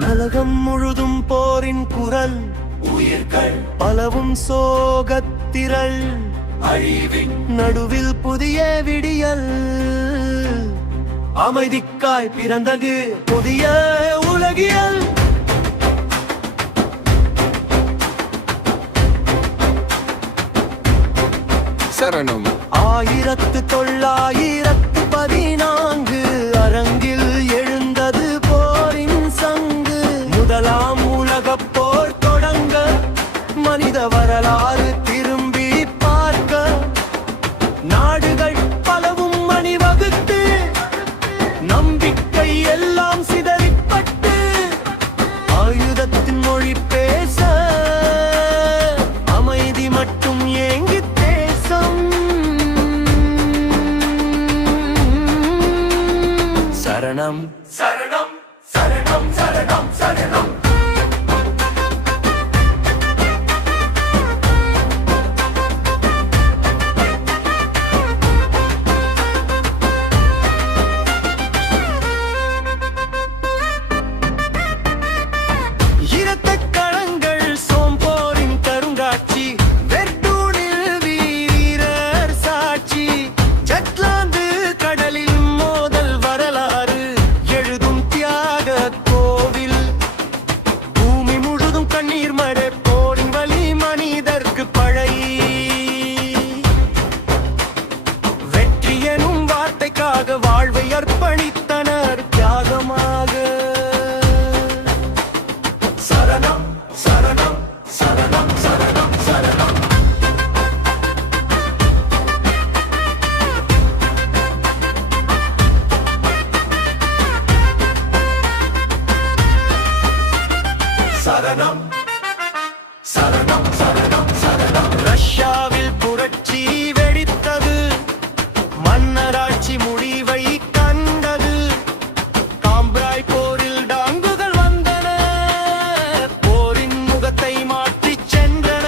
உலகம் முழுதும் போரின் குரல், உயிர்கள் பலவும் சோகத்திரள், அழிவின் நடுவில் புதிய விடியல், அமைதிக்காய் பிறந்தது புதிய உலகியல். சரணம் 1914 அரங்கில் எழுந்தது போரின் சங்கு. முதலாம் உலகப் போர் தொடங்க மனித வரலாறு திரும்பி பார்க்க நாடுகள் பலவும் அணிவகுத்து நம்பிக்கை எல்லாம் சிதறிப்பட்டு ஆயுதத்தின் மொழி பேச அமைதி மட்டும் ஏங்கி தேசம். சரணம் சரணம் சரணம் சரணம் சரணம். வாழ்வை அர்ப்பணித்தனர் தியாகமாக. சரணம் சரணம் சரணம் சரணம் சரணம். சரணம் சரணம் சரணம் சரணம். ரஷ்யாவில் புரட்சி வெடித்தது, மன்னராட்சி முடிவை கண்டது. காம்ப்ராய் போரில் டாங்குகள் வந்தன, போரின் முகத்தை மாற்றிச் சென்றன.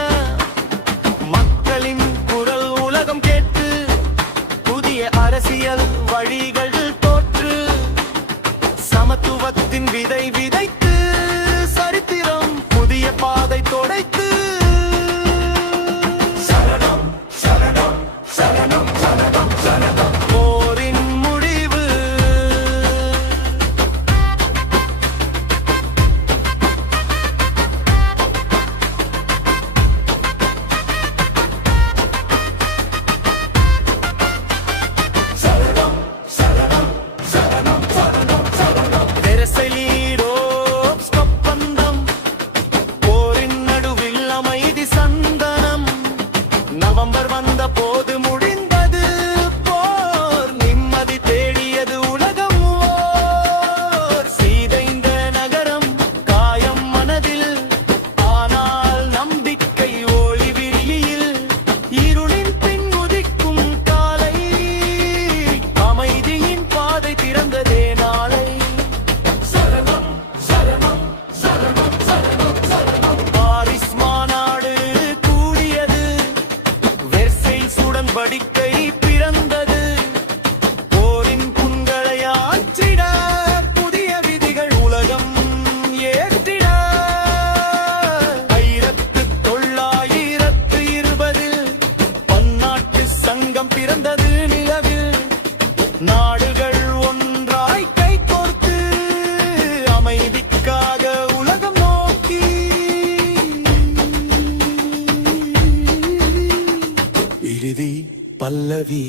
மக்களின் குரல் உலகம் கேட்டு புதிய அரசியல் வழிகள் தோற்று சமத்துவத்தின் விதை விதைத்து சரித்திரம் புதிய பாதை தொடைத்து. சரணம் சரணம் சரணம் சரணம் சரணம். போரின் முடிவு சரணம் சரணம் சரணம் சரணம் சரணம். வெரசலீரோவ்ஸ்க் ஒப்பந்தம், போரின் நடுவில் அமைதி சந்தனம். நவம்பர் வந்த போது முடிந்தது போர், நிம்மதி தேடியது உலகம் ஓர். சீதைந்த நகரம் காயம் மனதில், ஆனால் நம்பிக்கை ஒளி விரியில். இருளின் பின் உதிக்கும் காலை, அமைதியின் பாதை திறந்ததே நாளை. சரணம் சரணம் சரணம் சரணம் சரணம். பாரிஸ் மாநாடு கூடியது, வெர்சைல்ஸ் உடன்படிக்கை பிறந்தது. போரின் புண்களை ஆற்றிட புதிய விதிகள் உலகம் ஏற்றிட. 1920 பன்னாட்டு சங்கம் பிறந்தது நிலவில். நாடுகள் ஒன்றாய் கைகோர்த்து அமைதிக்காக உலகம் நோக்கி. இறுதி பல்லவி